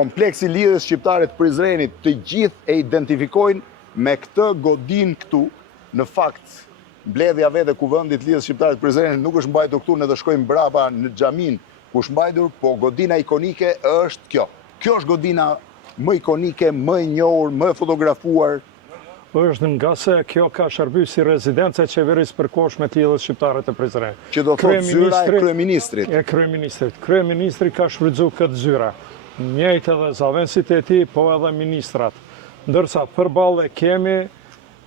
kompleksi lidhjes shqiptare të Prizrenit të gjithë e identifikojnë me këtë godin këtu. Në fakt, mbledhja vetë e kuvendit lidhjes shqiptare të Prizrenit nuk është mbajtur këtu, ne do shkojmë brapa në xhamin ku është mbajtur, po godina ikonike është kjo. Kjo është godina më ikonike, më e njohur, më e fotografuar. Është nga se kjo ka shërbyer si rezidencë e qeverisë përkohshme të lidhjes shqiptare të Prizrenit. Që do thotë zyra e kryeministrit. E kryeministrit. Kryeministri ka shfrytzuar këtë zyra. Njëjtë edhe zavensit e tij, po edhe ministrat. Ndërsa përballë kemi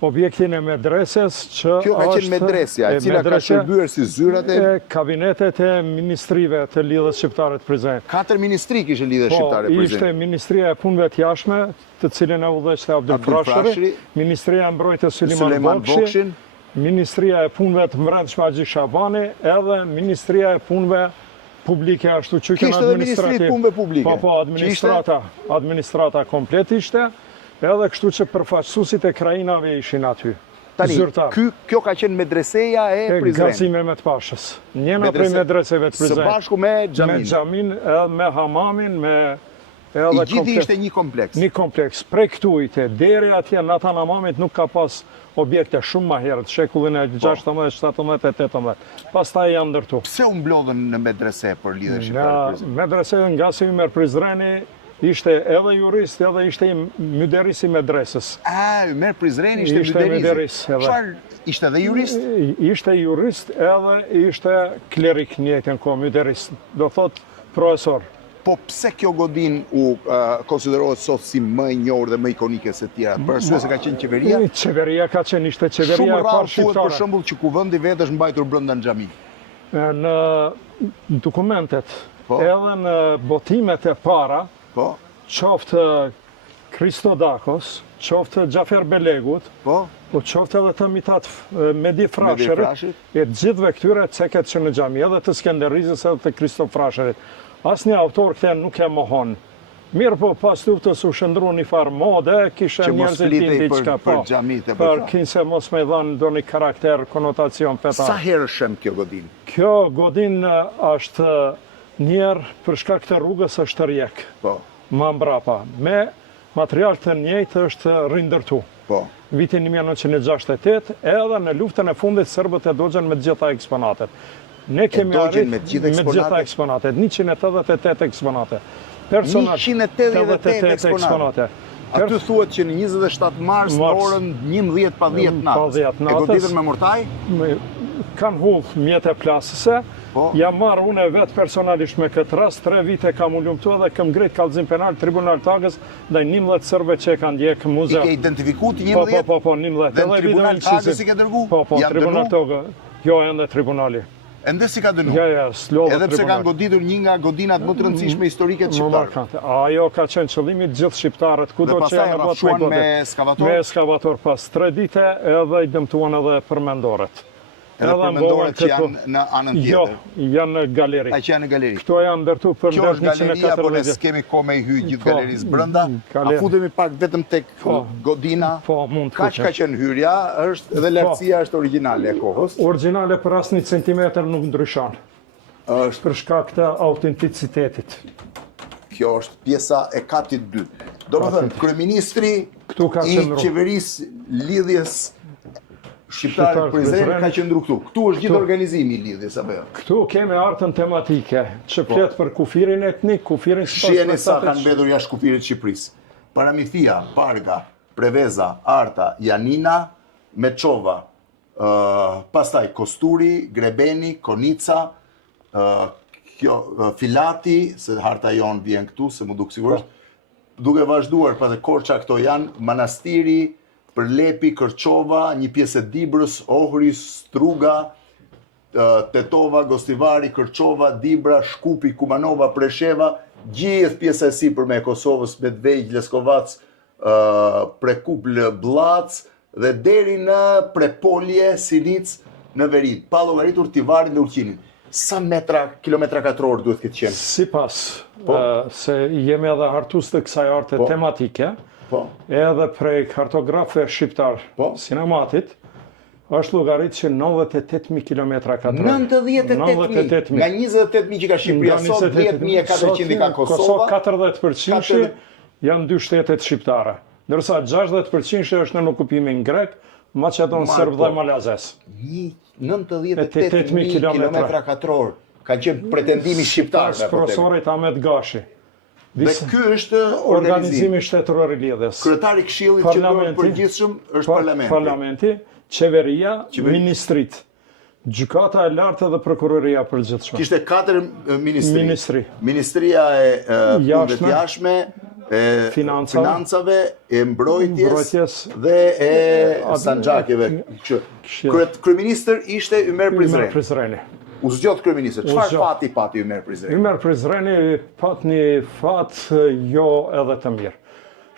objektin e medreses që kjo ka qenë medresja, e cila ka shërbyer si zyrat e kabinetet e ministrive të lidhjes shqiptare të Prizrenit. 4 ministri kishte lidhjes shqiptare të Prizrenit. Ishte Ministria e Punëve të Jashtme, të cilën e udhëheqte Abdul Frashëri, Ministria e Mbrojtjes Sulejman Vokshi, Ministria e Punëve të Brendshme Haxhi Shabani, edhe Ministria e Punëve Publike ashtu që kanë administrativ. Punëve publike. Po, administrata komplet ishte. Edhe kështu që përfaqësuesit e krajinave ishin aty. Tani, kjo ka qenë medreseja e Prizrenit. Gazim Mehmet Pashës. Njëna prej medreseve të Prizrenit. Së bashku me xhamin. Me xhamin, me hamamin, me... I gjithi ishte një kompleks. Një kompleks. Prej këtu ite, deri atje në ata hamamit nuk ka pas objekte shumë ma herët, shekullin e 16, 17 e 18. Pastaj janë ndërtu. Pse u mblodhen në medrese për lidhje shqiptare të Prizrenit? Medrese nga si Ymer Prizreni ishte edhe jurist, edhe ishte myderis i medresës. Ymer Prizreni ishte myderis. Çfarë ishte edhe jurist? Ishte jurist edhe ishte klerik njëjtën kohë, myderis. Do thot profesor. Po pse kjo godin u konsiderohet sot si më e njohur dhe më ikonike se të tjerat? Për arsye se ka qenë qeveria? Qeveria ka qenë, ishte qeveria e parë shqiptare. Shumë rrallë për shembull që kuvendi vetë është mbajtur brenda në xhami. Në dokumentet, edhe në botimet e para, qoftë Kristodakos, qoftë Xhafer Belegut, po qoftë edhe të mitat Medi Frashërit, e gjithve këtyre ceket që në xhami, edhe të Skenderizës edhe të Kristof Frashërit. Asnjë autor këthe nuk e mohon. Mirë po pas luftës u shëndru një farë mode, kishe njerëzit tindi qka po. Për kinse mos me dhanë do një karakter, konotacion fetar. Sa herë shem kjo godin? Kjo godin është njerë për shkak të rrugës është rjek. Ma mbrapa. Me material të njëjtë është rindërtu. Vitin 1968, edhe në luftën e fundit sërbët e dogjen me gjitha eksponatet. Ne kemi arrit me gjitha eksponatet, 188 eksponatet. 188 eksponate. Aty thuhet që në 27 mars në orën 11 pa 10 natës. E goditën me mortaj? Kanë hullë mjetë e plasëse. Jam marrë une vetë personalisht me këtë rast, 3 vite kam u lumtua dhe kam ngrit kallëzim penal Tribunal Tagës ndaj 11 sërbëve që kanë ndjekë muzeu. I ke identifikuar 11? Po, 11. Dhe në Tribunal Tagës i ke dërgu? Po, Tribunal Tagës. Jo, ende tribunali. Ende si ka dënu? Edhe pse kanë goditur një nga godinat më të rëndësishme historike të shqiptarët. Ajo ka qenë qëllimi gjithë shqiptarët, kudo që janë në botë me eskavator? Me eskavator pas 3 dite edhe i dëmtuan edhe përmendoret. Edhe përmendoret që janë në anën tjetër? Jo, janë në galeri. A që janë në galeri? Këto janë ndërtu për ndër 104 legje. Kjo është galeria, po ne s'kemi kohë me i hyjë gjithë galerisë brenda. A futemi pak vetëm tek godina? Po, mund të Kaq ka qenë hyrja, është dhe lartësia është origjinale e kohës? Origjinale për asnjë centimetër nuk ndryshon. Është për shkak të autenticitetit. Kjo është pjesa e katit 2. Domethënë, kryeministri i qeverisë lidhjes shqiptarët Prizrenit ka qëndru këtu. Këtu është gjithë organizimi i lidhjes, apo jo? Këtu kemi artën tematike, që flet për kufirin etnik, kufirin shiheni sa kanë mbetur jashtë kufirit të Shqipërisë. Paramithia, Parga, Preveza, Arta, Janina, Meçova, pastaj Kosturi, Grebeni, Konica, Filati, se harta jonë vjen këtu, se mu duk sigurisht, duke vazhduar, pa dhe Korça këto janë, Manastiri, Përlepi, Kërçova, një pjesë e Dibrës, Ohri, Struga, Tetova, Gostivari, Kërçova, Dibra, Shkupi, Kumanova, Presheva, gjithë pjesë e sipër me Kosovës, Medvej, Leskovac, Prekup, Blac, dhe deri në Prepolje, Sinic, në Verit. Pa llogaritur Tivarin dhe Ulqinin. Sa kilometra katror duhet këtë qenë? Sipas, se jemi edhe hartues të kësaj arte tematike, edhe prej kartografëve shqiptar sinematit, është llogarit që 98.000 kilometra katror. 98.000. Nga 28.000 që ka Shqipëria sot, 10.400 ka Kosova. 40% janë 2 shtetet shqiptare. Ndërsa 60% është në okupimin grek, Maqedon, Serb dhe Malazes. 98.000 kilometra katror ka qenë pretendimi shqiptar. Profesorit Ahmet Gashi. Dhe ky është organizimi shtetëror i lidhjes. Kryetari i Këshillit që është përgjithshëm është parlamenti. Parlamenti, qeveria, ministrit, gjykata e lartë dhe prokuroria përgjithshme. Kishte 4 ministri. Ministria e punëve të jashtme, financave, e mbrojtjes dhe e sanxhakeve. Kryeministër ishte Ymer Prizreni. U zgjodh kryeministër. Çfarë fati pati Ymer Prizreni? Ymer Prizreni pat një fat jo edhe të mirë.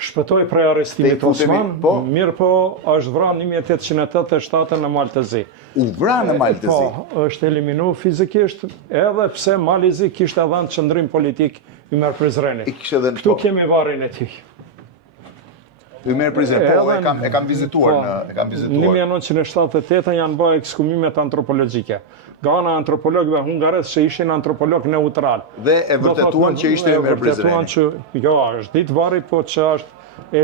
Shpëtoi prej arrestimit Osman, mirë po është vrarë 1887 në Maltezi. U vra në Maltezi? Po, është eliminu fizikisht, edhe pse Malezi kishte dhënë qëndrim politik Ymer Prizreni. Këtu kemi varrin e tij. Ymer Prizreni, po, e kam vizituar. Në 1978 janë bërë ekshumimet antropologjike. Nga ana antropologëve hungares që ishin antropolog neutral. Dhe e vërtetuan që ishte Ymer Prizreni. Vërtetuan që, jo, është ditë varri, po që është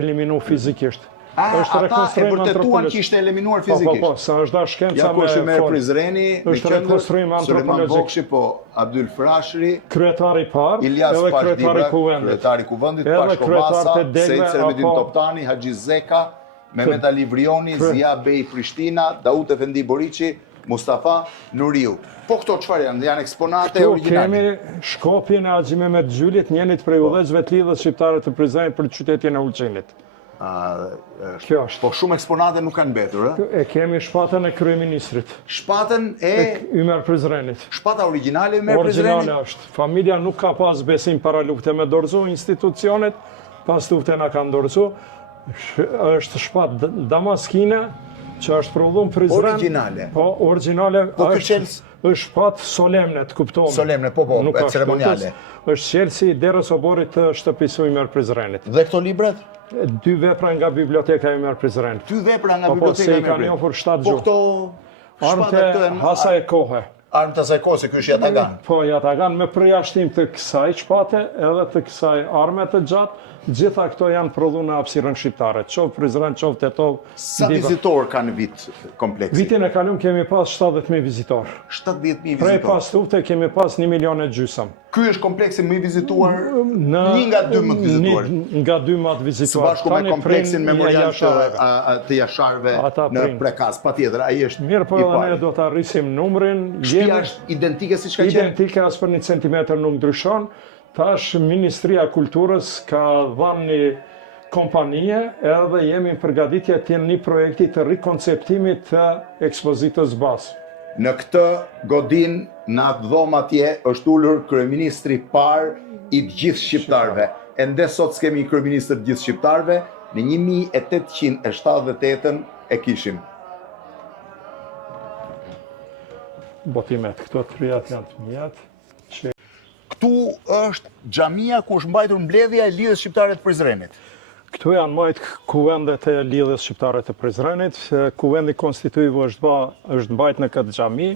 eliminu fizikisht. Ata e vërtetuan që ishte eliminuar fizikisht? Po, sa është da shkenca me Ymer Prizreni, në qendër, Suleman Bokshi, po, Abdyl Frashëri, kryetari parë, Ilyas edhe kryetari kryetari kuvendit, Pashko Vasa, Sejt Seremedin Toptani, Haxhi Zeka, Mehmet Ali Vrioni, Zia Bej Prishtina, Daud Efendi Boriçi, Mustafa Nuriu. Po këto çfarë janë? Janë eksponate origjinale. Kemi shkopjen e Haxhi Mehmet Xhylit, njënit prej udhëzëve të lidhjes shqiptare të Prizrenit për qytetin e Ulçenit. Kjo është. Po shumë eksponate nuk kanë mbetur, ë? E kemi shpatën e kryeministrit. Shpatën e Ymer Prizrenit. Shpata origjinale e Ymer Prizrenit? Origjinale është. Familja nuk ka pas besim para lufte me dorëzu institucionet, pas lufte na kanë dorëzu. Është shpatë damaskine që është prodhuar në Prizren. Origjinale. Po, origjinale. Po është shpatë solemne, të kuptohem. Solemne, po, ceremoniale. Është qelsi derës oborit të shtëpisë Ymer Prizrenit. Dhe këto librat? 2 vepra nga biblioteka e Ymer Prizrenit. 2 vepra nga biblioteka e Ymer Prizrenit. Po, se i kanë njohur 7 gjuhë. Po, këto armët Hasa e Kohe. Armët Hasa e Kohe, se ky është Jatagan. Po, Jatagan me përjashtim të kësaj shpate, edhe të kësaj arme të gjatë, gjitha këto janë prodhuar në hapësirën shqiptare. Qoftë Prizren, qoftë Tetov. Sa vizitor kanë vit kompleksi? Vitin e kaluar kemi pas 70.000 vizitor. 70.000 vizitor. Prej pas lufte kemi pas 1,5 milion. Ky është kompleksi më i vizituar, një nga 12 vizituar. Nga 12 vizituar. Së bashku me kompleksin memorial të jasharëve në Prekaz. Patjetër, ai është i mirë, po edhe ne do ta rrisim numrin. Shtëpia është identike siç ka qenë. Identike, as për 1 centimetër nuk ndryshon. Tash Ministria e Kulturës ka dhënë një kompanie edhe jemi në përgatitje të një projekti të rikonceptimit të ekspozitës bazë. Në këtë godin, në atë dhomë atje, është ullur kryeministri parë i gjithë shqiptarëve. Ende sot s'kemi kryeministër të gjithë shqiptarëve, në 1878 e kishim. Botimet, këto 3 janë të mjetë. Këtu është xhamia ku është mbajtur mbledhja e lidhjes shqiptare të Prizrenit. Këtu janë mbajtur kuvendet e lidhjes shqiptare të Prizrenit. Kuvendi konstituiv është mbajtur në këtë xhami.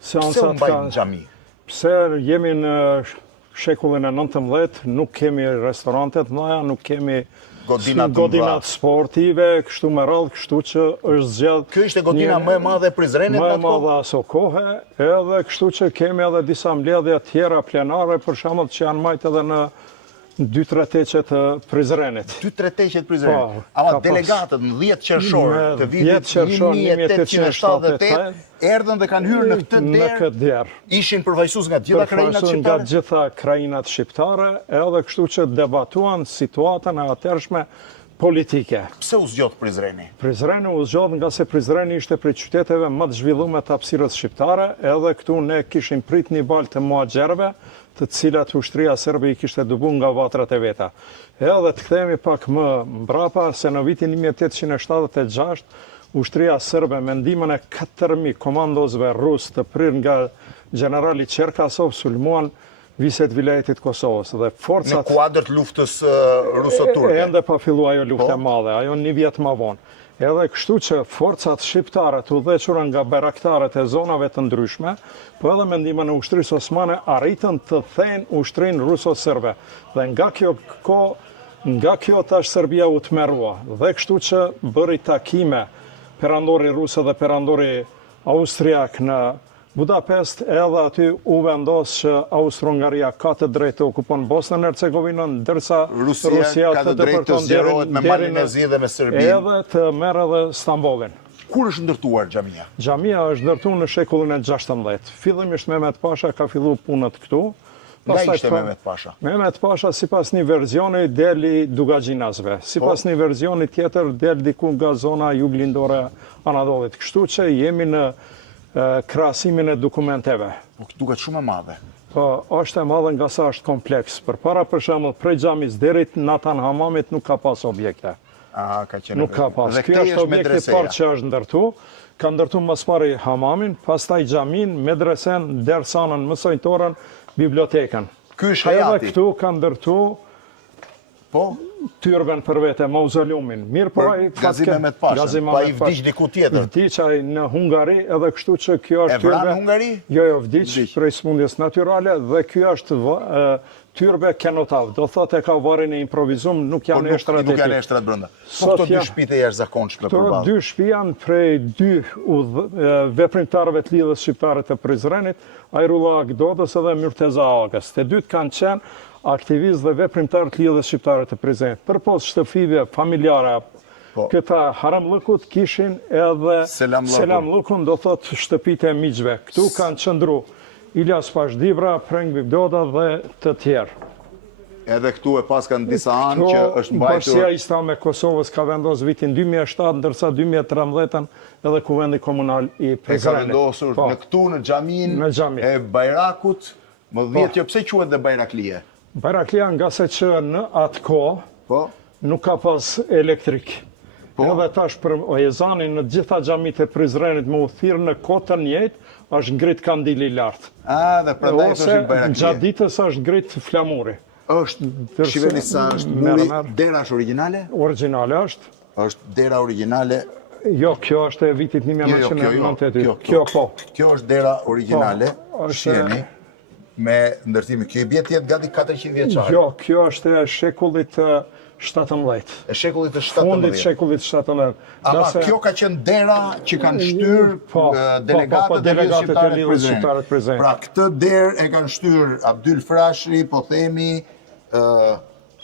Pse u mbajt në xhami? Pse jemi në shekullin e 19, nuk kemi restorante të mëdha, nuk kemi godinat sportive, kështu me radhë, kështu që është zgjedh. Kjo ishte godina më e madhe e Prizrenit në atë kohë? Më e madhe aso kohë, edhe kështu që kemi edhe disa mbledhje tjera plenare, për shembull që janë mbajtur edhe në 2-3 teqe të Prizrenit. 2-3 teqe të Prizrenit. Ama delegatët në 10 qershor të vitit 1878 erdhën dhe kanë hyrë në këtë derë. Ishin përfaqësues nga gjitha krajinat shqiptare. Nga gjitha krajinat shqiptare, edhe kështu që debatuan situatën e atërshme politike. Pse u zgjodh Prizreni? Prizreni u zgjodh nga se Prizreni ishte prej qyteteve më të zhvilluara të hapësirës shqiptare, edhe këtu ne kishim prit një balë të muhaxherëve, të cilat ushtria serbe i kishte dubu nga vatrat e veta. Edhe të kthehemi pak më mbrapa, se në vitin 1876, ushtria serbe me ndihmën e 4.000 komandosëve rus të prirë nga generali Çerkasov sulmuan viset vilajetit Kosovës. Dhe forcat... Në kuadër të luftës ruso-turke. Ende pa fillu ajo lufte madhe, ajo një vjet më vonë. Edhe kështu që forcat shqiptare të udhëhequra nga bayraktarët e zonave të ndryshme, po edhe me ndihmën e ushtrisë osmane arritën të thejnë ushtrinë ruso-serbe. Dhe nga kjo tash Serbia u tmerrua. Dhe kështu që bëri takime perandori rusë dhe perandori austriak në Budapest, edhe aty u vendos që Austro-Hungaria ka të drejtë të okupon Bosnën e Hercegovinën, ndërsa Rusia ka të drejtë të zgjerohet me Malinezi dhe me Serbinë. Edhe të merr edhe Stambollin. Kur është ndërtuar xhamia? Xhamia është ndërtuar në shekullin e 16. Fillimisht Mehmet Pasha ka filluar punët këtu. Nga ishte Mehmet Pasha? Mehmet Pasha sipas një verzioni deli Dugagjinasve, sipas një verzioni tjetër del diku nga zona juglindore Anadollit. Kështu që jemi në krahasimin e dokumenteve. Duket shumë e madhe. Po, është e madhe nga sa është kompleks. Përpara për shembull prej xhamis deri Natan Hamamit nuk ka pas objekte. Ka qenë. Nuk ka pas. Ky është objekti i parë që është ndërtuar. Ka ndërtuar më së pari Hamamin, pastaj xhamin, medresen, dersanën mësojtorën, bibliotekën. Ky është Hajati. Edhe këtu ka ndërtuar tyrben për vete, mauzoleumin. Mirë po ai Gazi Mehmet Pasha, pa i vdiq diku tjetër. Vdiq ai në Hungari, edhe kështu që kjo është tyrbe. E vranë Hungari? Jo, vdiq prej smundjes natyrale dhe ky është tyrbe kenotav. Do thotë e ka varrin e improvizum, nuk janë eshtrat e tij. Nuk janë eshtrat brenda. Po këto dy shtëpi të jashtëzakonshme përballë. Këto dy shtëpi janë prej dy veprimtarëve të lidhjes shqiptare të Prizrenit, Ajrullah Agdodës edhe Myrteza Agës. Të dytë kanë qenë aktivistë dhe veprimtarë të lidhjes shqiptare të Prizrenit. Përpos shtëpive familjare, këta Haramllëkut kishin edhe Selamllëkun, do thotë shtëpitë e miqve. Këtu kanë qëndru Ilyas Pashdibra, Preng Bibdoda dhe të tjerë. Edhe këtu e pas kanë disa anë që është mbajtur. Bashkia Islame e Kosovës ka vendosur vitin 2007, ndërsa 2013 edhe Kuvendi Komunal i Prizrenit. Ka vendosur në këtu në xhamin e Bajrakut, më dhjetë që pse quhet dhe Bajraklie? Bajraklia nga se që në atë kohë nuk ka pas elektrik. Edhe tash për ezanin në gjitha xhamit e Prizrenit më u thirr në kotën njëjtë, është ngrit kandili lart. Dhe prandaj është Bajraklie. Gjatë ditës është ngrit flamuri. Shiveni sa është muri, dera është origjinale? Origjinale është. Është dera origjinale? Jo, kjo është e vitit 1992. Kjo është dera origjinale, shiheni. Me ndërtimi, kjo i bie tjetë gati 400 vjeçare. Jo, kjo është e shekullit 17. E shekullit 17. Fundit shekullit 17. Ama kjo ka qenë dera që kanë shtyr delegatët e lidhjes shqiptare të Prizrenit. Pra këtë derë e kanë shtyr Abdyl Frashri, po themi,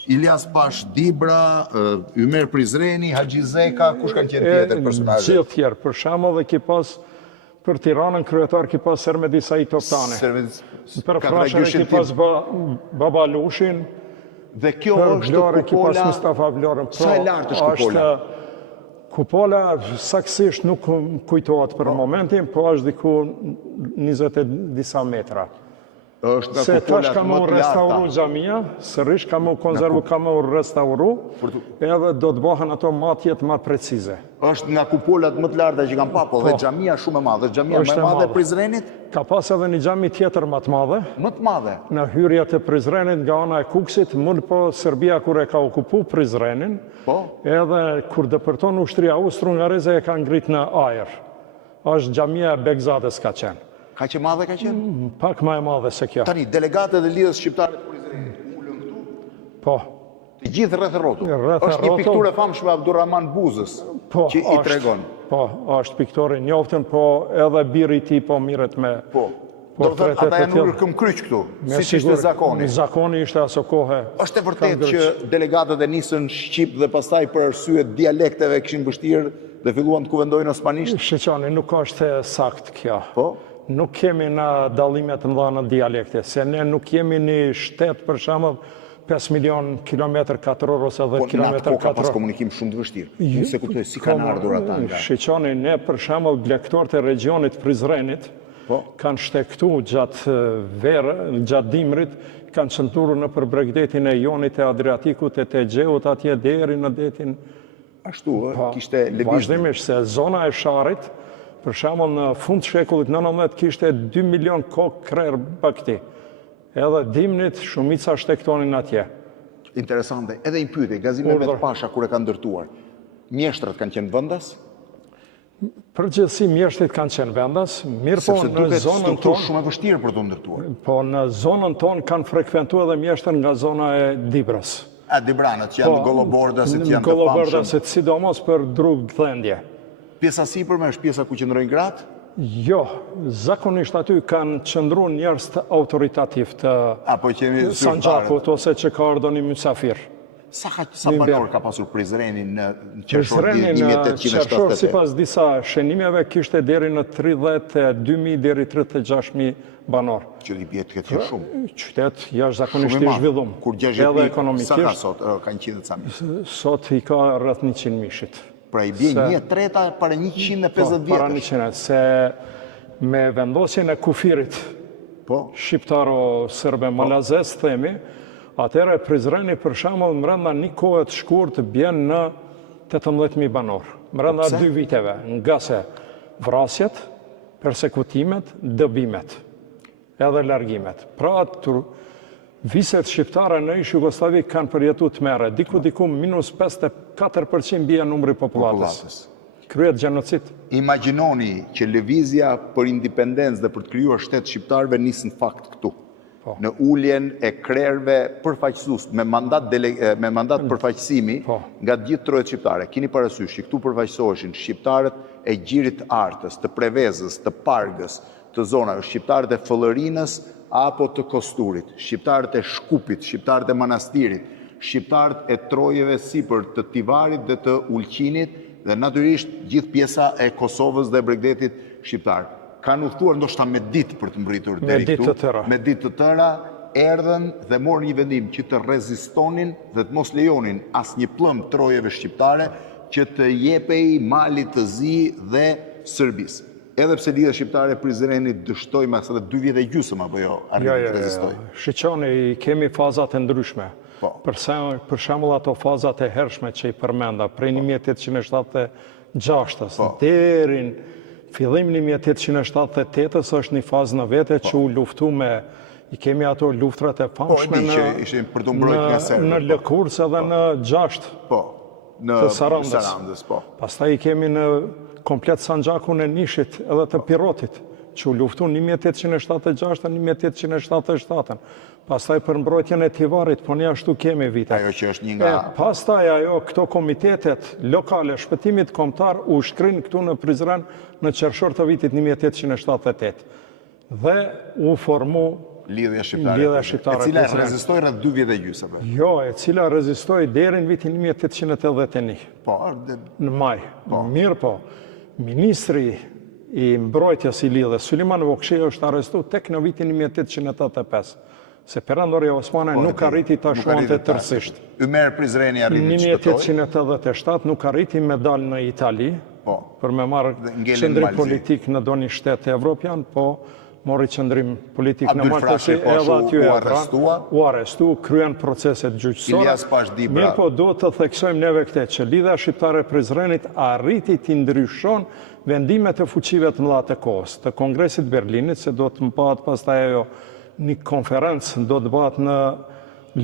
Ilyas Pashdibra, Ymer Prizreni, Haxhi Zeka, kush kanë qenë tjetër personazhe? Gjithë tjerë, për shembull dhe ki pas për Tiranën kryetar ki pas Sermedi Said Toptani. Për Frashën ki pas Baba Lushin. Dhe kjo është kupola... Sa e lartë është kupola? Kupola saksisht nuk kujtohet për momentin, po është diku 20 e disa metra. Se tash ka më restauru xhamia, sërish ka më konzervu, ka më restauru, edhe do të bëhen ato matjet më precize. Është nga kupolat më të larta që kam pa, po dhe xhamia shumë e madhe, xhamia më e madhe e Prizrenit? Ka pas edhe një xhami tjetër më të madhe. Më të madhe? Në hyrjet e Prizrenit nga ana e Kuksit, më po Serbia kur e ka okupu Prizrenin, edhe kur dëpërton ushtria austro-hungareze e ka ngrit në ajër. Është xhamia e Begzades ka qenë. Ka që madhe ka qenë? Pak ma e madhe se kjo. Tani, delegatët e lidhjes shqiptare të Prizrenit ullën këtu? Po. Të gjithë rreth e rrotull. Është një pikturë e famshme Abdurrahman Buzës që i tregon. Po, është piktori njoftën, po edhe biri i tij po mirret me... Po. Do të thotë ata janë ulur këmbkryq këtu, siç ishte zakoni. Zakoni ishte aso kohë. Është e vërtetë që delegatët e nisën shqip dhe pastaj për arsye dialekteve kishin vështirë dhe filluan të kuvendojnë osmanisht? Shiqani, nuk është sakt kjo. Po? Nuk kemi në dallimet të mëdha në dialekte, se ne nuk jemi një shtet për shembull 5 milion kilometër katror ose 10 kilometër katror. Po, ka pas komunikim shumë të vështirë. Nuk se kuptoj si kanë ardhur ata nga. Shiqani, ne për shembull blegtorët e regionit Prizrenit kanë shtektu gjatë dimrit, kanë qëndruar në përbregdetin e Jonit, e Adriatikut, e Egeut, atje deri në detin. Ashtu, kishte lëvizje. Vazhdimisht se zona e Sharrit, për shembull në fund të shekullit 19 kishte 2 milion kokë krerë bakti. Edhe dimnit shumica shtektonin atje. Interesante. Edhe i pyeti, Gazi Mehmet Pasha kur e ka ndërtuar. Mjeshtrat kanë qenë vendas? Përgjithësi mjeshtrit kanë qenë vendas, mirë po Sepse në duket zonën strukturë tonë, shumë e vështirë për të ndërtuar. po në zonën tonë kanë frekventuar edhe mjeshtër nga zona e Dibrës. A Dibranët që janë gollobordasit, që janë të famshëm. Gollobordasit, sidomos për drug dhëndje. Pjesa sipërme është pjesa ku qëndrojnë gratë? Jo, zakonisht aty kanë qëndruar njerëz të autoritativ të Apo që jemi Sanxhakut ose që ka ardhur një mysafir. Sa banor ka pasur Prizreni në qershor Prizreni në qershor 1878? sipas disa shënimeve kishte deri në 32.000 deri 36.000 banor. Që i bie të ketë shumë. Qytet jashtëzakonisht Shumë i i madh. zhvillum. Kur edhe 60.000, sa ka ekonomikisht, sot? Kanë 100 sot i ka rreth 100 mijit. Pra i bie 1/3 para 150 Para vjetësh. 100, se me vendosjen e kufirit Po, shqiptaro-sërbe malazes, themi, atëherë Prizreni për shembull brenda një kohe të shkurtë bjen në 18.000 banor. Brenda 2 viteve, nga se vrasjet, persekutimet, dëbimet, edhe largimet. Pra viset shqiptare në ish Jugosllavi kanë përjetuar tmerre, diku minus 54% bie numri i popullatës. Kryet gjenocid. Imagjinoni që lëvizja për independencë dhe për të krijuar shtet shqiptarëve nis në fakt këtu. Në uljen e krerëve përfaqësues me mandat përfaqësimi nga gjithë trojet shqiptare. Keni parasysh që këtu përfaqësoheshin shqiptarët e Gjirit të Artës, të Prevezës, të Pargës, të zonave, shqiptarët e Fëllërinës apo të Kosturit, shqiptarët e Shkupit, shqiptarët e Manastirit, shqiptarët e Trojeve sipër të Tivarit dhe të Ulqinit dhe natyrisht gjithë pjesa e Kosovës dhe Bregdetit shqiptar. Kanë udhëtuar ndoshta me ditë për të mbritur deri këtu. Me ditë të tëra, erdhën dhe morën një vendim që të rezistonin dhe të mos lejonin asnjë plëm Trojeve shqiptare që të jepej Malit të Zi dhe Serbisë. Edhe pse lidhja shqiptare Prizreni dështoi mas edhe 2 vjet e gjysmë apo jo, arriti të rezistoj. Shiqoni, kemi fazat e ndryshme. Për shembull ato fazat e hershme që i përmenda, prej 1876-ës deri fillimin 1878-ës është një fazë në vete që u luftu me, i kemi ato luftrat e famshme në Lëkurës edhe në Gjasht të Sarandës. Pastaj i kemi në komplet Sanxhakun e Nishit edhe të Pirotit, që u luftu 1876 dhe 1877. Pastaj për mbrojtjen e Tivarit, po një ashtu kemi vite. Ajo që është një nga... Pastaj ajo, këto komitetet lokale shpëtimit kombëtar u shkrin këtu në Prizren në qershor të vitit 1878. Dhe u formu Lidhja shqiptare. E cila rezistoi rreth 2 vjet e gjysmë. Jo, e cila rezistoi deri në vitin 1881. Po, në maj. Mirë po, ministri i mbrojtjes i lidhjes, Sulejman Vokshi është arrestu tek në vitin 1885. Se Perandoria Osmane nuk arriti ta shuante tërësisht. Ymer Prizreni arriti të shpëtoi. Në 1887 nuk arriti me dal në Itali, për me marrë qëndrim politik në do një shtet evropian, po mori qëndrim politik në Maltësi, edhe aty u arrestu, kryen proceset gjyqësore. Mirë po do të theksojmë neve këte që lidhja shqiptare Prizrenit arriti të ndryshon vendimet e fuqive të mëdha të kohës, të Kongresit Berlinit, se do të bëhet pastaj ajo një konferencë do të bëhet në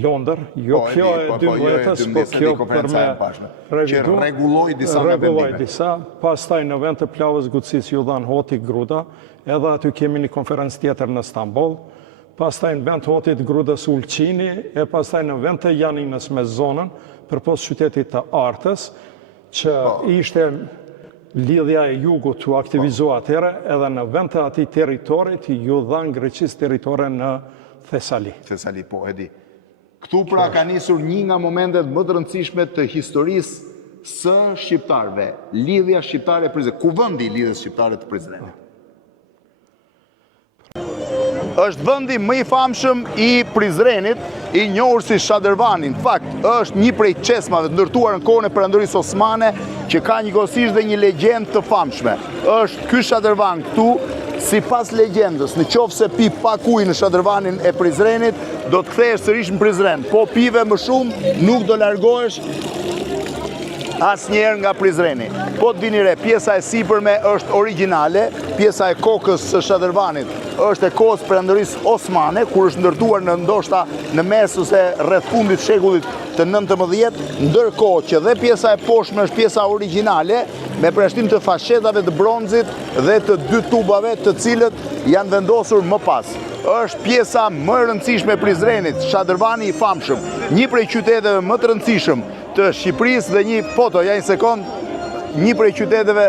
Londër, jo kjo e 12-ës, po kjo për me reguloj disa nga vendime. Pastaj në vend të Plavës Gucis ju dhanë Hoti Gruda, edhe aty kemi një konferencë tjetër në Stamboll, pastaj në vend të Hotit Grudës Ulqini, e pastaj në vend të Janinës me zonën, përpos qytetit të Artës, që ishte lidhja e jugut të aktivizoa atëre, edhe në vend të ati teritorit ju dhanë Greqis teritore në Thesali. Thesali, po, edi. Këtu pra ka nisur një nga momentet më të rëndësishme të historisë së shqiptarëve, lidhja shqiptare e Prizrenit. Ku vendi lidhjes shqiptare të Prizrenit? Është vendi më i famshëm i Prizrenit, i njohur si Shadërvani. Në fakt, është një prej çesmave të ndërtuar në kohën e Perandorisë Osmane, që ka njëkohësisht dhe një legjendë të famshme. Është ky Shadërvan këtu, sipas legjendës, në qoftë se pi pak ujë në Shadërvanin e Prizrenit, do të kthehesh sërish në Prizren. Po pive më shumë, nuk do largohesh asnjëherë nga Prizreni. Po të vini re, pjesa e sipërme është origjinale, pjesa e kokës së Shadërvanit është e kohës Perandorisë Osmane, kur është ndërtuar në ndoshta në mes ose rreth fundit shekullit të 19, ndërkohë që dhe pjesa e poshtme është pjesa origjinale, me përjashtim të fashetave të bronzit dhe të 2 tubave të cilët janë vendosur më pas. Është pjesa më e rëndësishme e Prizrenit, Shadrvani i famshëm, një prej qyteteve më të rëndësishëm të Shqipërisë dhe një prej qyteteve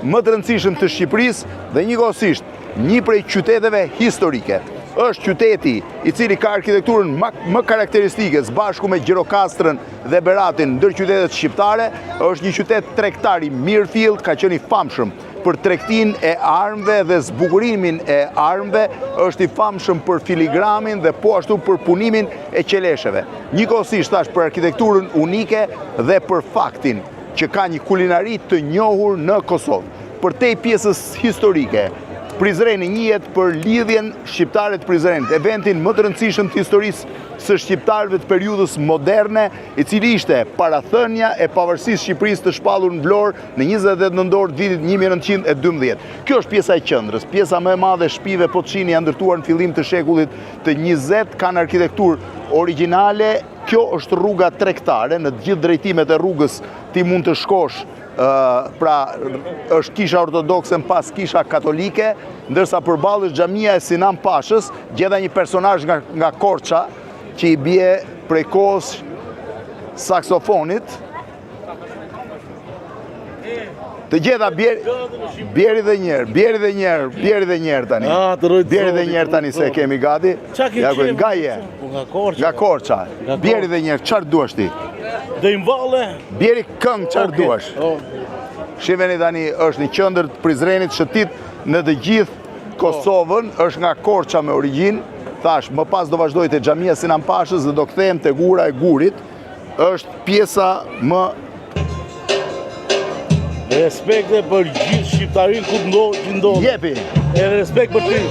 më të rëndësishëm të Shqipërisë dhe njëkohësisht një prej qyteteve historike. Është qyteti i cili ka arkitekturën më karakteristike së bashku me Gjirokastrën dhe Beratin ndër qytetet shqiptare, është një qytet tregtar i mirëfill, ka qenë i famshëm për tregtinë e armëve dhe zbukurimin e armëve, është i famshëm për filigramin dhe po ashtu për punimin e qelesheve. Njëkohësisht thash për arkitekturën unike dhe për faktin që ka një kulinari të njohur në Kosovë. Për te pjesës historike, Prizreni njihet për lidhjen shqiptare të Prizrenit, eventin më të rëndësishëm të historisë së shqiptarëve të periudhës moderne, i cili ishte parathënia e pavarësisë Shqipërisë të shpallur në Vlorë në 28 nëntor të vitit 1912. Kjo është pjesa e qendrës, pjesa më e madhe e shtëpive Potçini janë ndërtuar në fillim të shekullit të 20, kanë arkitekturë origjinale. Kjo është rruga tregtare, në të gjithë drejtimet e rrugës ti mund të shkosh. Pra është kisha ortodokse në pas kisha katolike, ndërsa përballë është xhamia e Sinan Pashës, gjeda një personazh nga Korça që i bie prej kohës saksofonit. Të gjeda bjeri dhe njerë tani. Bjeri dhe njerë tani se kemi gati. Nga je? Nga Korça. Bjeri dhe njerë, qarë duash ti? Dhe imvalle? Bjeri këngë qarë duash. Shiveni tani është një qendër të Prizrenit, shëtit në të gjithë Kosovën, është nga Korça me origjinë. Thash, më pas do vazhdoj të xhamia Sinan Pashës dhe do kthehem te Gura e Gurit. Është pjesa më respekte për gjithë shqiptarin ku ndodh. Jepi. E respekt për ty.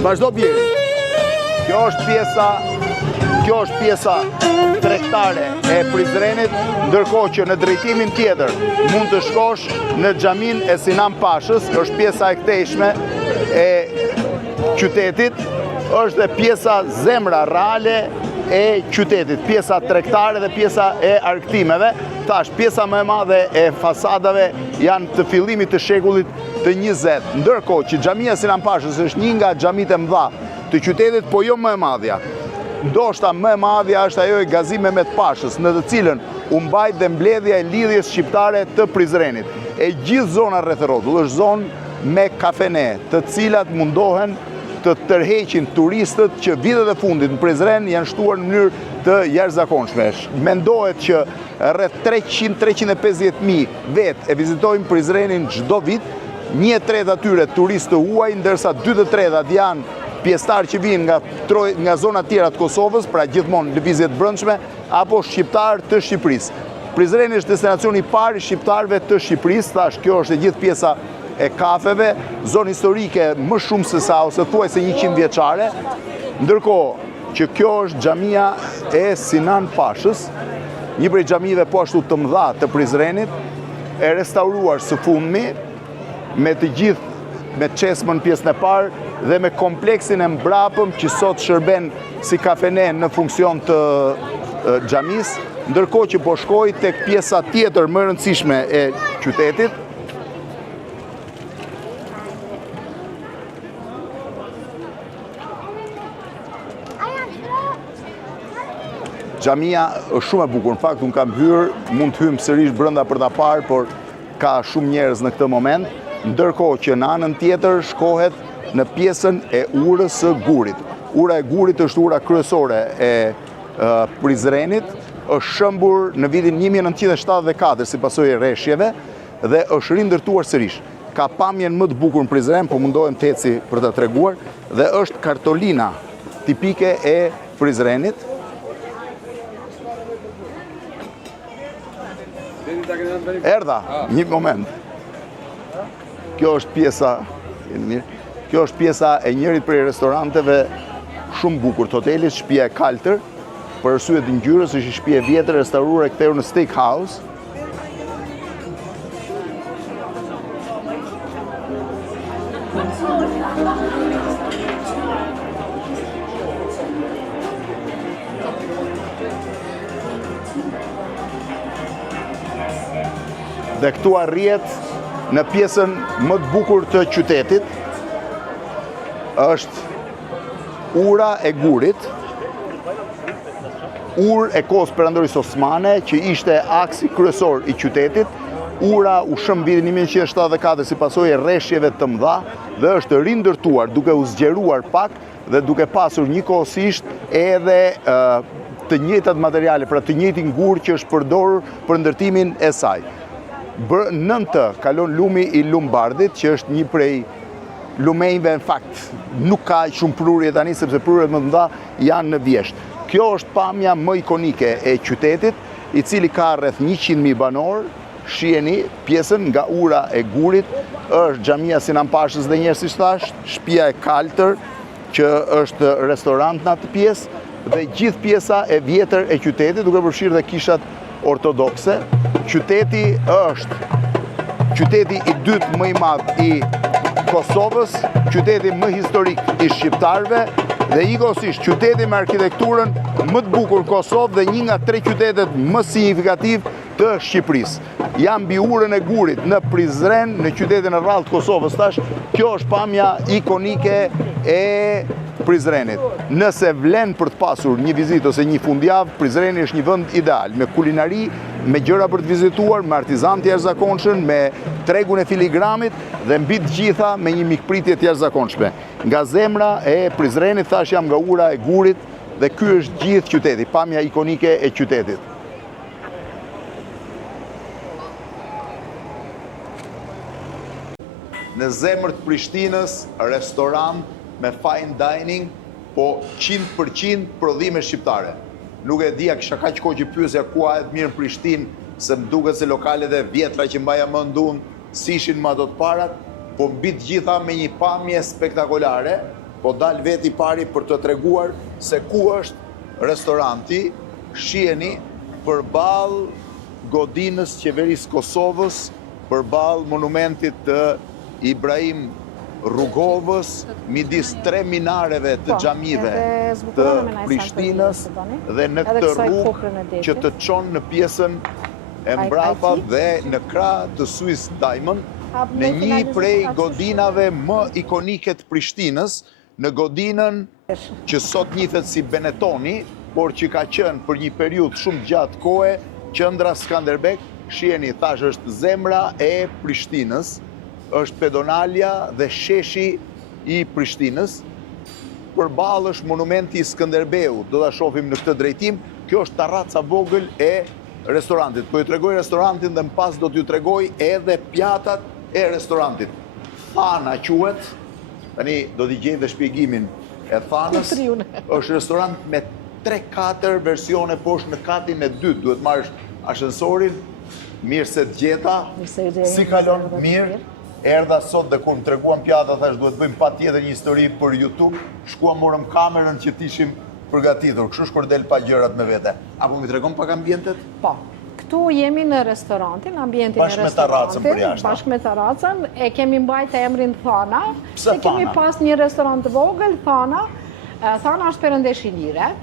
Vazhdo bjeri. Kjo është pjesa tregtare e Prizrenit, ndërkohë që në drejtimin tjetër mund të shkosh në xhamin e Sinan Pashës, është pjesa e këtejshme e qytetit, është dhe pjesa zemra reale e qytetit, pjesa tregtare dhe pjesa e arktimeve. Tash, pjesa më e madhe e fasadave janë të fillimit të shekullit të 20, ndërkohë që xhamia Sinan Pashës është një nga xhamit e mëdha të qytetit, po jo më e madhja. Ndoshta më e madhja është ajo e Gazi Mehmet Pashës, në të cilën u mbajt dhe mbledhja e lidhjes shqiptare të Prizrenit. E gjithë zona rreth rrotull është zonë me kafene, të cilat mundohen të tërheqin turistët që vitet e fundit në Prizren janë shtuar në mënyrë të jashtëzakonshme. Mendohet që rreth 300-350.000 vetë e vizitojnë Prizrenin çdo vit, 1/3 atyre turistë të huaj, ndërsa 2/3 janë pjesëtarë që vinë nga zona tjera të Kosovës, pra gjithmonë lëvizje të brendshme, apo shqiptarë të Shqipërisë. Prizreni është destinacioni i parë i shqiptarëve të Shqipërisë, thash kjo është e gjithë pjesa e kafeve, zonë historike më shumë se sa, ose thuajse 100 vjeçare, ndërkohë që kjo është xhamia e Sinan Pashës, një prej xhamive po ashtu të mëdha të Prizrenit, e restauruar së fundmi, me të gjithë, me çesmën pjesën e parë dhe me kompleksin e mbrapëm që sot shërben si kafene në funksion të xhamisë, ndërkohë që po shkoj tek pjesa tjetër më e rëndësishme e qytetit. Xhamia është shumë e bukur, në fakt unë kam hyrë, mund të hym sërish brenda për ta parë, por ka shumë njerëz në këtë moment, ndërkohë që në anën tjetër shkohet në pjesën e urës së gurit. Ura e gurit është ura kryesore e Prizrenit, është shëmbur në vitin 1974 si pasojë e rreshjeve dhe është rindërtuar sërish. Ka pamjen më të bukur në Prizren, po mundohem të eci për të treguar, dhe është kartolina tipike e Prizrenit. Erdha, një moment. Kjo është pjesa e njërit prej restoranteve shumë bukur të hotelit, shtëpia e Kaltër, për arsye të ngjyrës, është një shtëpi e vjetër restauruar e kthehur në steakhouse. Dhe këtu arrihet në pjesën më të bukur të qytetit, është ura e gurit, urë e kohës perandorisë osmane, që ishte aksi kryesor i qytetit. Ura u shëm vitin 1974 si pasojë e rreshjeve të mëdha dhe është rindërtuar duke u zgjeruar pak dhe duke pasur njëkohësisht edhe të njëjtat materiale, pra të njëjtin gur që është përdorur për ndërtimin e saj. Nën të kalon lumi i Lumbardit, që është një prej lumejve, në fakt nuk ka shumë prurje tani, sepse prurjet më të mëdha janë në Vjesht. Kjo është pamja më ikonike e qytetit, i cili ka rreth 100.000 banor. Shiheni pjesën nga ura e gurit, është xhamia Sinan Pashës dhe njerëz si thash, shtëpia e Kaltër, që është restorant në atë pjesë, dhe gjithë pjesa e vjetër e qytetit, duke përfshirë dhe kishat ortodokse. Qyteti është qyteti i dytë më i madh i Kosovës, qyteti më historik i shqiptarëve dhe njëkohësisht qyteti me arkitekturën më të bukur në Kosovë dhe një nga 3 qytetet më signifikativ të Shqipërisë. Jam mbi urën e gurit në Prizren, në qytetin e rrallë të Kosovës tash. Kjo është pamja ikonike e Prizrenit. Nëse vlen për të pasur një vizitë ose një fundjavë, Prizreni është një vend ideal, me kulinari, me gjëra për të vizituar, me artizan të jashtëzakonshëm, me tregun e filigramit dhe mbi të gjitha me një mikpritje të jashtëzakonshme. Nga zemra e Prizrenit thash jam nga ura e gurit dhe ky është gjithë qyteti, pamja ikonike e qytetit. Në zemër të Prishtinës, restorant me fine dining, po 100% prodhime shqiptare. Nuk e dia, kisha kaq kohë që pyesja ku ahet mirë në Prishtinë, se më duket se lokalet e vjetra që mbaja mend unë si ishin më ato të parat, po mbi të gjitha me një pamje spektakolare, po dal veti pari për të treguar se ku është restoranti. Shiheni përballë godinës qeverisë Kosovës, përballë monumentit të Ibrahim Rrugovës, midis 3 minareve të xhamive të Prishtinës dhe në këtë rrugë që të çon në pjesën e mbrapa dhe në krah të Swiss Diamond, në një prej godinave më ikonike të Prishtinës, në godinën që sot njihet si Benetoni, por që ka qenë për një periudhë shumë gjatë kohe qendra Skanderbeg. Shiheni, thash është zemra e Prishtinës, është pedonalja dhe sheshi i Prishtinës. Përballë është monumenti i Skënderbeu, do ta shohim në këtë drejtim. Kjo është terraca vogël e restorantit. Po ju tregoj restorantin dhe më pas do t'ju tregoj edhe pjatat e restorantit. Thana quhet, tani do t'i gjej dhe shpjegimin e Thanës. Është restorant me 3-4 versione poshtë në katin e dytë. Duhet marrësh ashensorin. Mirë se të gjeta. Si kalon? Mirë. Erdha sot dhe kur më treguam pjata, thash duhet bëjmë patjetër një histori për YouTube. Shkuam morëm kamerën që t'ishim përgatitur. Kështu shkor del pa gjërat me vete. Apo më tregon pak ambientet? Po. Këtu jemi në restorantin, ambientin e restorantit. Bashkë me terracën për jashtë. Bashkë me terracën, e kemi mbajtë emrin Thana. Pse Thana? Kemi pas një restorant të vogël, Thana. Thana është Perëndesh i Lire.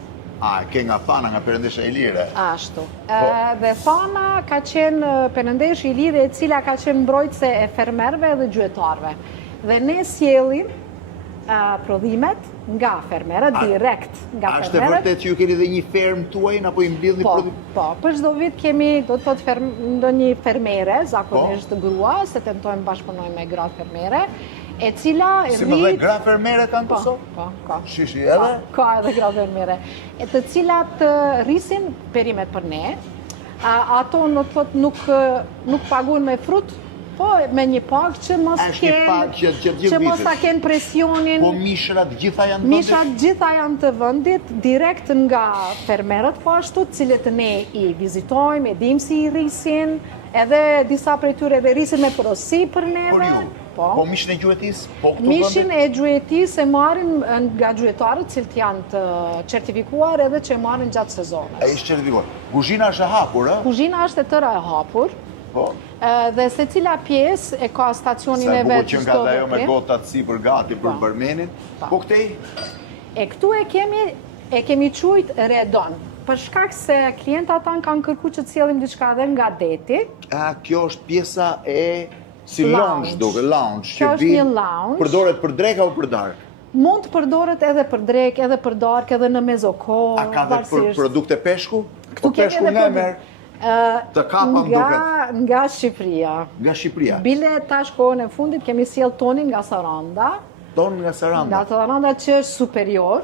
Ke nga Thana, nga Perëndesh i Lire. Ashtu. Dhe Thana ka qenë Perëndesh i Lire, e cila ka qenë mbrojtëse e fermerëve dhe gjuetarëve. Dhe ne sjellim prodhimet nga fermerët, direkt nga fermerët. Ashtë e vërtet që ju keni dhe një fermë tuaj, apo i mbledhni prodhim? Po, për çdo vit kemi, do të thotë ndonjë fermere, zakonisht grua, se tentojmë bashkëpunojmë me gra fermere, e cila Si më dhe gra fermere kanë Kosovë? Ka. Shishi edhe? Ka edhe gra fermere. E të cilat rrisin perimet për ne. Ato në të thot nuk paguën me frut, po me një pak që mos ta kenë presionin. Po mishrat gjitha janë të vendit? Mishrat gjitha janë të vendit, direkt nga fermerët po ashtu, cilët ne i vizitojmë, e dim si i rrisin, edhe disa prej tyre edhe rrisin me porosi për neve. Po mishin e gjuetis? Mishin e gjuetis e marrin nga gjuetarët cilët janë të certifikuar edhe që e marrin gjatë sezonit. E ishtë certifikuar. Kuzhina është e hapur, e? Kuzhina është e tëra e hapur. Dhe se cila pjesë e ka stacionin e vetë që nga dhe jo me gotat si për gati për bërmenin. Po këtej? E këtu e kemi qujt redon. Për shkak se klientat tanë kanë kërku që të sjellim diçka edhe nga deti. Kjo është pjesa e si lounge duke, lounge. Kjo është një lounge. Përdoret për drek apo për dark? Mund të përdoret edhe për drek, edhe për dark, edhe në mezokor. A ka dhe për produkte peshku? Këtu kemi edhe produkte. Të kapam duket? Nga Shqipëria. Nga Shqipëria? Bile tash kohën e fundit kemi sjell tonin nga Saranda. Tonin nga Saranda? Nga Saranda që është superior.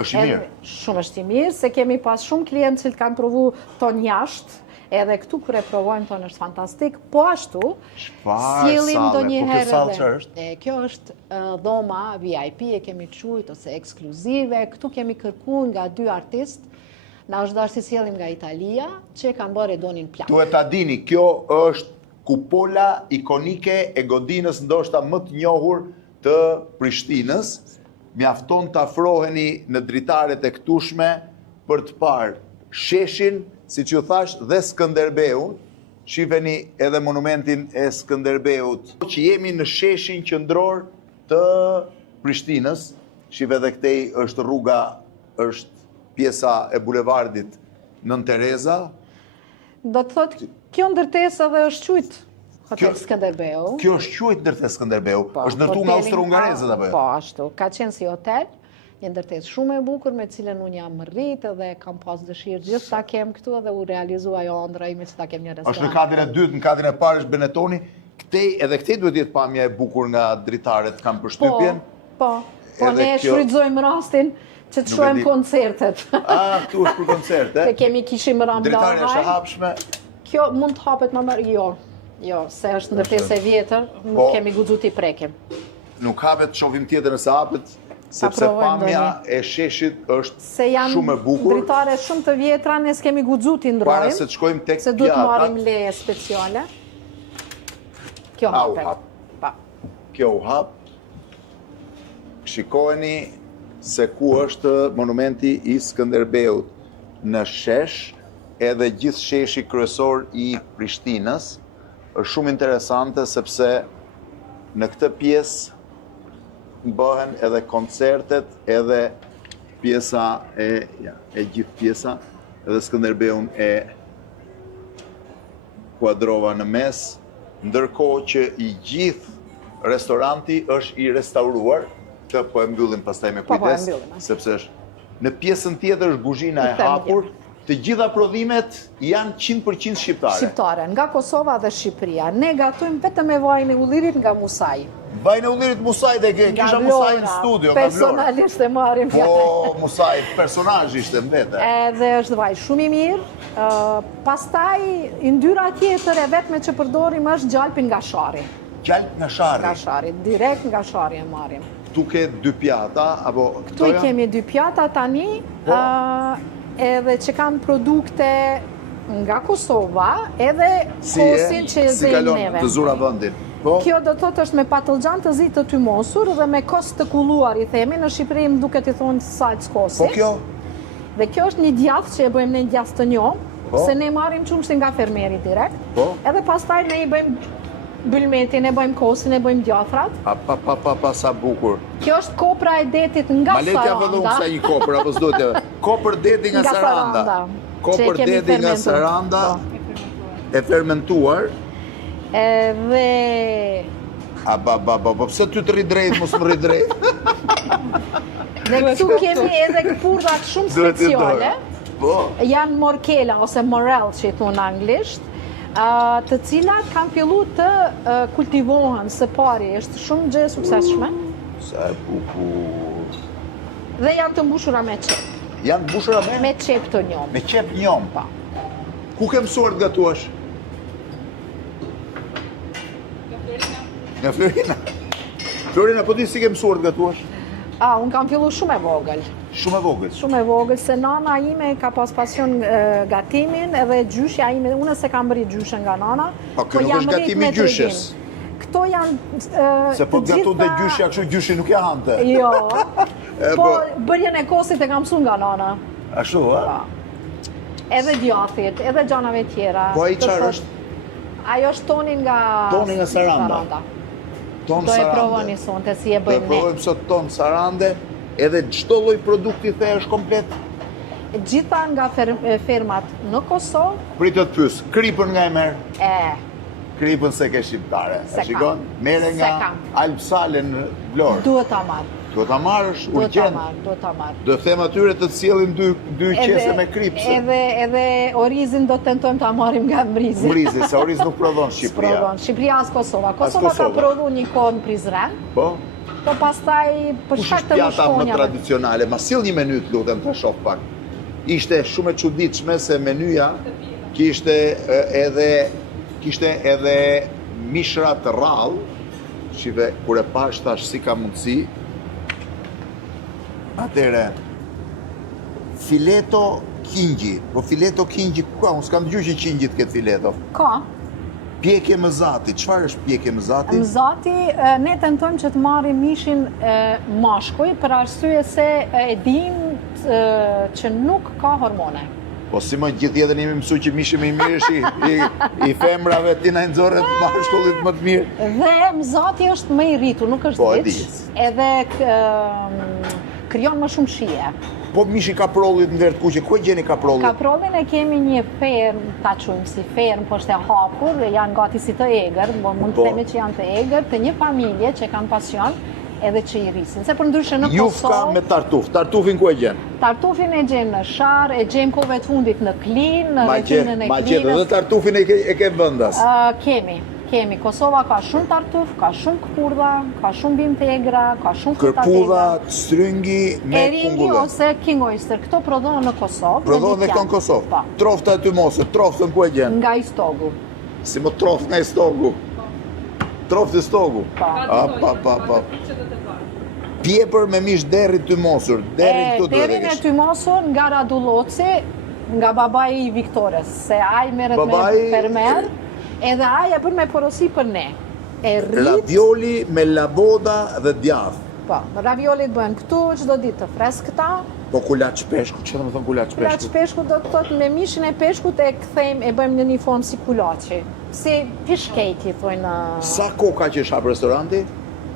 Është i mirë? Shumë është i mirë, se kemi pas shumë klientë që kanë provu ton jashtë. Edhe këtu kur e provojmë tonë është fantastik, po ashtu sjellim ndonjëherë edhe. Kjo është dhoma VIP, e kemi quajtur ose ekskluzive. Këtu kemi kërkuar nga 2 artistë. Na është dashur të sjellim nga Italia, që kanë bërë Redonin plak. Duhet ta dini, kjo është kupola ikonike e godinës ndoshta më të njohur të Prishtinës. Mjafton të afroheni në dritaret e këtushme për të parë sheshin, si që thash, dhe Skënderbeun. Shifeni edhe monumentin e Skënderbeut, që jemi në sheshin qendror të Prishtinës. Shife dhe këtej është rruga, është pjesa e bulevardit Nën Tereza. Do të thotë, kjo ndërtesë edhe është quajt Hotel Skënderbeu. Kjo është quajt ndërtesë Skënderbeu. Është ndërtuar nga austro-hungarezët apo jo? Po, ashtu. Ka qenë si hotel, një ndërtesë shumë e bukur me cilën unë jam rritë dhe kam pas dëshirë gjithë ta kem këtu edhe u realizua ajo ëndra ime që ta kem një restorant. Është në katrin e dytë, në katrin e parë është Benetoni. Edhe këtej duhet jetë pamja e bukur nga dritaret, kam përshtypjen. Po, ne shfrytëzojmë rastin që të shohim koncertet. Këtu është për koncerte. Se kemi kishim Ramdallaj. Dritarja është e hapshme. Kjo mund të hapet më mirë, jo, se është ndërtesë e vjetër, nuk kemi guxu t'i prekim. Nuk hapet, shohim tjetër nëse hapet, sepse pamja e sheshit është shumë e bukur. Se janë dritare shumë të vjetra, ne s'kemi guxu t'i ndrojmë. Para se të shkojmë tek se duhet marrim leje speciale. Kjo hapet. Kjo u hap. Shikojeni se ku është monumenti i Skënderbeut në shesh, edhe gjithë sheshi kryesor i Prishtinës. Është shumë interesante sepse në këtë pjesë bëhen edhe koncertet, edhe pjesa e gjithë pjesa, edhe Skënderbeun e kuadrova në mes, ndërkohë që i gjithë restoranti është i restauruar. Këtë po e mbyllim pastaj me kujdes, sepse është në pjesën tjetër është kuzhina e hapur. Të gjitha prodhimet janë 100% shqiptare. Shqiptare, nga Kosova dhe Shqipëria. Ne gatojmë vetëm me vajin e ullirit nga Musaj. Vajin e ullirit Musaj dhe kisha Musaj në studio, nga Vlora. Personalisht e marrim. Po, Musaj, personazh ishte në vete. Edhe është vaj shumë i mirë. Pastaj, ndyra tjetër e vetme që përdorim është gjalpin nga shari. Gjalp nga shari? Nga shari, direkt nga shari e marrim. Tu ke 2 pjata, apo këto i kemi 2 pjata tani, edhe që kanë produkte nga Kosova, edhe kosin që e zejmë neve. Të zura vëndin. Kjo do të thotë është me patlıcan të zi të tymosur dhe me kos të kulluar, i themi, në Shqipëri më duket i thonë salc kosi. Po kjo? Dhe kjo është një djath që e bëjmë ne djath të njohë, se ne marrim qumshtin nga fermeri direkt, edhe pastaj ne i bëjmë bylmetin, e bëjmë kosin, e bëjmë djathrat. Pa, sa bukur. Kjo është kopra e detit nga Saranda. Maletja vëdhëm sa një kopër, apo s'do t'ja. Kopër deti nga Saranda. Kopër deti nga Saranda, e fermentuar. Edhe... Pëse ty të rri drejt, mos më rri drejt? Dhe këtu kemi edhe këpurrat shumë speciale. Janë morkela, ose morel që i thunë anglisht. të cilat kanë fillu të kultivohen së pari, është shumë gjë e suksesshme. Sa e bukur. Dhe janë të mbushura me qep. Janë të mbushura Me qep të njom. me qep njom. Pa. Ku ke mësuar të gatuash? Nga Florina. Florina, po ti si ke mësuar të gatuash? Unë kam fillu shumë e vogël. Shumë e vogël. Shumë e vogël, se nana ime ka pas pasion gatimin edhe gjyshja ime, unë se kam bërë gjyshe nga nana. Po, kjo nuk është gatimi gjyshes. Këto janë Se po të gatu dhe gjyshja, kështu gjyshi nuk ja hante. Jo, po bërjen e kosit e kam mësu nga nana. Ashtu, a? Edhe djathit, edhe gjanave tjera. Po ai çfarë është? Ajo është Toni nga Saranda. Ton Do e Sarande. provoni sonte si e Do e bëjmë ne. provojmë sot ton Sarande, edhe çdo lloj produkti the është komplet. Gjitha nga fermat në Kosovë, Pritë të pyes, kripën nga e merr? Kripën se ke shqiptare. Se E shikon? kam. Mere Se nga kam. Alpsale në Vlorë. duhet ta marr. Duhet ta marrësh Duhet ta urgjent. marr, duhet ta marr. Do them atyre të sjellin dy qese me kripse. Edhe orizin do të tentojmë ta marrim nga mrizi. Mrizi, se oriz nuk prodhon Shqipëria. Prodhon. Shqipëria as Kosova. Kosova ka Kosova. prodhu një kohë në Prizren, Po? po pastaj për Kush shkak është të pjata më mëshkonjave. tradicionale? Ma sill një meny të lutem të shoh pak. Ishte shumë e çuditshme se menyja kishte edhe mishra të rrallë. Shive, kur e pash tash si ka mundësi. Atëre, fileto kingji. Po fileto kingji ku ka? Unë s'kam dëgjuar që kingji të ketë fileto. Ka. Pjekje më zati. Çfarë është pjekje më zati? Mzati, ne tentojmë që të marrim mishin mashkuj për arsye se e dim që nuk ka hormone. Po si më gjithë jetën jemi mësu që mishi më i mirë është i femrave ti na nxorret mashkullit më të mirë. Dhe mzati është më i rritur, nuk është Po, e diç. di. Edhe krijon më shumë shije. Po mishi kaprollit në verë të kuqe, ku e gjeni kaprollit? Kaprollin e kemi një ferm, ta quajmë si ferm, po është e hapur, dhe janë gati si të egër, mund të themi që janë të egër, të një familje që kanë pasion edhe që i rrisin. Se për ndryshe në Jufka Kosovë, me tartuf. Tartufin ku e gjen? tartufin e gjenë në Shar, e gjenë kohëve të fundit në Klin, në retinën e Ma gjen, edhe Klinës. tartufin e ke vendas. Kemi. Kosova ka shumë tartuf, ka shumë këpurdha, ka shumë bim të egra, ka shumë Kërpudha, stryngi me Eringi kungullë. ose king oyster, këto prodhohen në Kosovë. Prodhohen dhe këto në Kosovë. Po, Trofta e tymosët, troftën ku e gjen? nga Istogu. Si më troft nga i stogu. Troft i stogu. Po. Pjepër me mish derrit tymosur. Derrin këtu duhet Derin e e kesh. tymosur nga Radulloci, nga babai i Viktores, se ai merret me Babai- fermer, edhe ai e bën me porosi për ne. E rrit, Ravioli me laboda dhe djath. po, raviolit bëhen këtu çdo ditë të freskëta. Po kulaç peshku, që të më thënë kulaç Kulaç peshku? peshku do të thotë me mishin e peshkut e kthejmë, e bëjmë në një formë si kulaçi. Si fish cake i thojnë. Sa koka që është hap restoranti?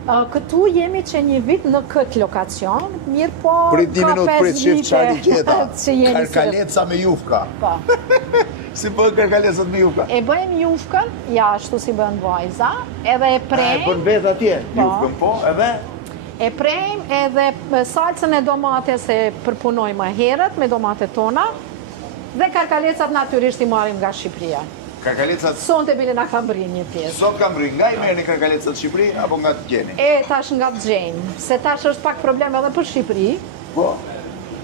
Këtu jemi që një vit në këtë lokacion, mirë po Prit një ka minut, 5 prit shif vite çfarë gjeta. që jemi si- Karkaleca me jufka. Po. Si bëhen karkalecat me jufka? E bëjmë jufkën, ja ashtu si bën vajza, edhe e E prejmë, bën vetë atje, Po. jufkën po, edhe? e prejmë edhe salcën e domates e përpunojmë më herët me domatet tona, dhe karkalecat natyrisht i marrim nga Shqipëria. Karkalecat Sonte bile na ka bërë një pjesë. sot kam rri, nga i merrni karkalecat në Shqipëri apo nga të gjeni? E tash nga të gjejmë, se tash është pak problem edhe për Shqipëri, Po.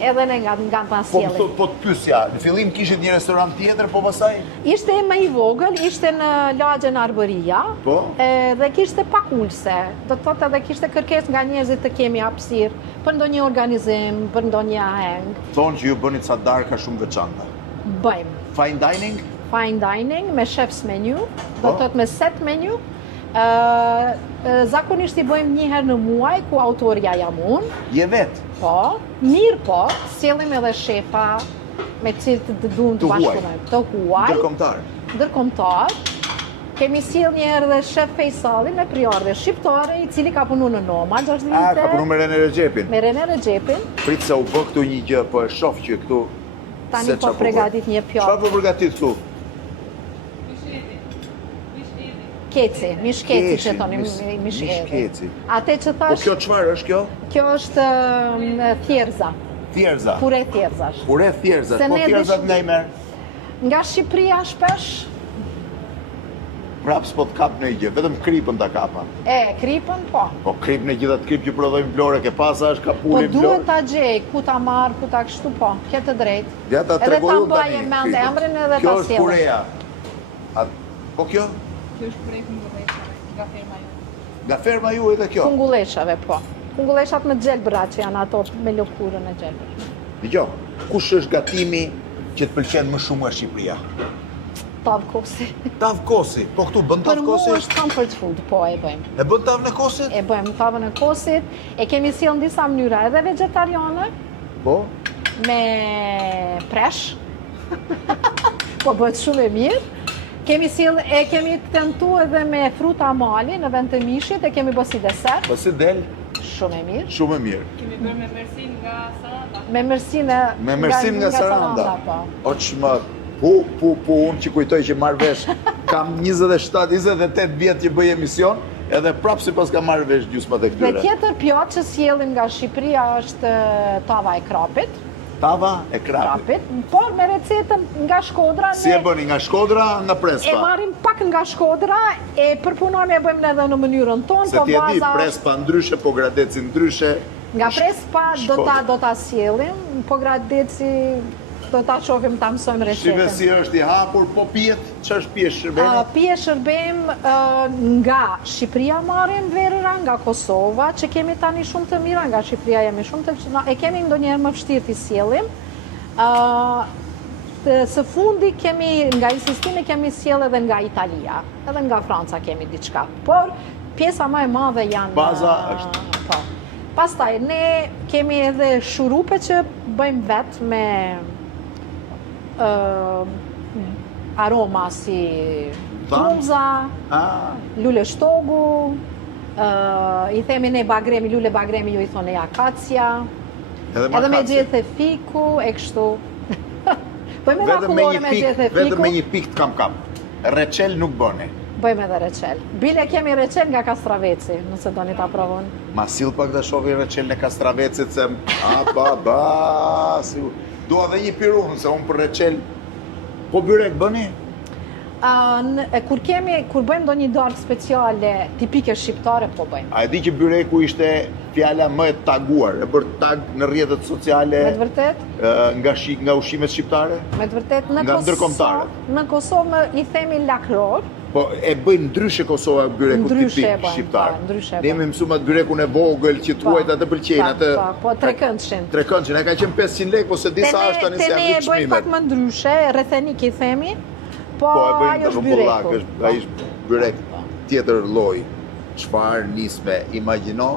edhe ne nga ta Po më sjellim. thot, po të pyesja, në fillim kishit një restorant tjetër, po pastaj? Ishte më i vogël, ishte në lagjen Arbëria, Po. dhe kishte pak ulse. Do të thotë edhe kishte kërkesë nga njerëzit të kemi hapësirë për ndonjë organizim, për ndonjë aheng. Thonë që ju bëni ca darka shumë veçanta. Bëjmë Fine dining? fine dining me chef's menu, do Po. të thotë me set menu. Zakonisht i bëjmë një herë në muaj ku autorja jam unë. Je vetë. Po, mirë po, sjellim edhe shefa me cilët të duan të Të huaj. bashkëpunojmë. Të huaj. Ndërkombëtar. Ndërkombëtar. Kemi sjell një herë dhe shef Fejsali me priardhje shqiptare, i cili ka punu në Noma 6 vite. A, ka punu me Rene Regjepin. Me Rene Regjepin. Prit se u bë këtu një gjë, po e shoh që këtu... Tani se po qa bë. përgatit një Çfarë pjatë. po përgatit këtu? Keci, mishkeci që thoni, mishkeci. mishkeci. Ate që Po thash, kjo çfarë është kjo? kjo është thjerza, Thjerza. pure thjerzash. Pure thjerzat, Se po ne thjerzat dish- nga i merr? Nga Shqipëria shpesh, prap s'po të kap në gjë, vetëm kripën ta kapa. Kripën, po. Po krip në gjithat krip që prodhojmë Vlore, ke pasa është Po kapulin duhet Vlore. ta gjej, ku ta marr, ku ta kështu, po, ke të drejtë. Ja ta Edhe ta tregoj unë mbaj tani. mend emrin edhe Kjo ta është sjellësh. pureja. Po kjo? Kjo është prej kungulleshave, nga ferma ju. Nga ferma ju edhe kjo. Kungulleshave, po. Kungulleshat me gjelbra që janë ato me lëkurën e gjelbër. Dgjoj, kush është gatimi që të pëlqen më shumë nga Shqipëria? Tavkosi. Tavkosi. Po këtu bën Për mua tavkosi? është comfort food, po e bëjmë. E bën tavën e kosit? E bëjmë tavën e kosit, e kemi sjellë në disa mënyra edhe vegetariane, Po. me presh. Po bëhet shumë e mirë. Kemi tentuar edhe me fruta mali në vend të mishit, e kemi bërë si desert, Po si del? shumë e mirë. Shumë e mirë. Kemi bërë me mersin nga Saranda. Me mërsin nga Saranda. po. O çmë unë që kujtoj që marr vesh, kam 27-28 vjet që bëj emision, edhe prapë sipas ka marr vesh gjysmat e Dhe këtyre. tjetër pjatë që sjellim nga Shqipëria është tava e krapit, Tava e krapit. por me recetën nga Shkodra Si e bëni nga Shkodra, nga e Prespa? marrim pak nga Shkodra, e përpunojmë e bëjmë edhe në mënyrën tonë, Se po ti e di, baza Prespa ndryshe, po Gradeci ndryshe. nga Prespa do ta sjellim, po Gradeci do ta shohim ta mësojmë Shive recetën. si është i hapur, po pijet, ç'është pije shërbeni? Pije shërbim nga Shqipëria marrim verëra, nga Kosova, që kemi tani shumë të mira, nga Shqipëria jemi shumë të e kemi ndonjëherë më vështirë t'i sjellim. Së fundi kemi, nga insistimi kemi sjell edhe nga Italia, edhe nga Franca kemi diçka. Por pjesa më e madhe janë Baza është. Po. Pastaj ne kemi edhe shurupe që bëjmë vetë me aroma si trumza, lule shtogu, i themi ne bagremi, lule bagremi ju i thoni akacia, edhe me gjethe fiku, e kështu. Bëjmë edhe akullore me gjethe fiku. Vetëm me një pikë të kam. Reçel nuk bëni. Bëjmë edhe reçel. Bile kemi reçel nga Kastraveci, nëse doni ta provoni. Ma sill pak të shohi reçel në Kastravecit se dua edhe një pirun se unë për reçel. Po byrek bëni? Kur bëjmë do një darkë speciale tipike shqiptare, po bëjmë. A e di që byreku ishte fjala më e taguar, e bërë tag në rrjetet sociale Me të vërtet? nga ushqimet shqiptare? Me të vërtet, Nga ndërkombëtare. në Kosovë i themi lakror. Po e bëjnë ndryshe Kosova byreku Ndryshe e tipik bëjnë, shqiptar. po, ndryshe e Ne jemi bëjnë. mësuar atë byrekun e vogël që thuajt atë pëlqejnë atë. Po, trekëndshin. Trekëndshin, e ka qenë 500 lekë ose disa është tani se janë e bëjmë çmimet. pak më ndryshe, rrethenik i themi, po Po e bëjnë ajo të është rrumbullak, byreku. ai është byrek tjetër lloj. Çfarë nisme? Imagjino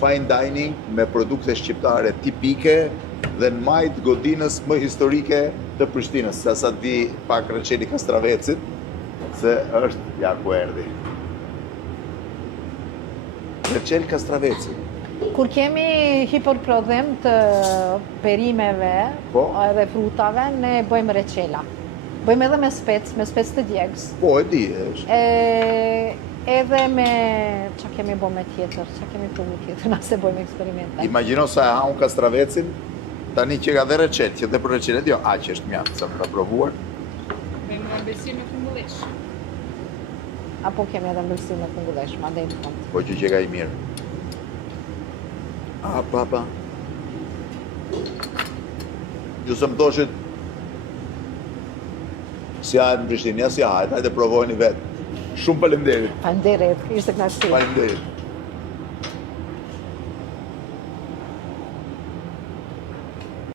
fine dining me produkte shqiptare tipike dhe në majt godinës më historike të Prishtinës, sa sa di pak reçeli Kastravecit, se është ja ku erdhi. Reçel Kastraveci. Kur kemi hiperprodhim të perimeve Po. edhe frutave, ne bëjmë reçela. Bëjmë edhe me spec të djegës. Po e di, është. Edhe me çka kemi bë me tjetër, çka kemi provu tjetër, nëse bëjmë eksperimente. Imagjino sa e haun Kastravecin, tani që ka dhe reçel, që dhe për reçelet jo, aq është mjaft sa ka provuar. Me nga mbesi me kungullesh. Apo kemi edhe mbëlsim me kungullesh, mandej në fund. Po që ka i mirë. Papa. Ju se më thoshit si hajt në Prishtinë, ja si hajt, hajde provojni vetë. Shumë faleminderit. Faleminderit, ishte kënaqësi. Faleminderit.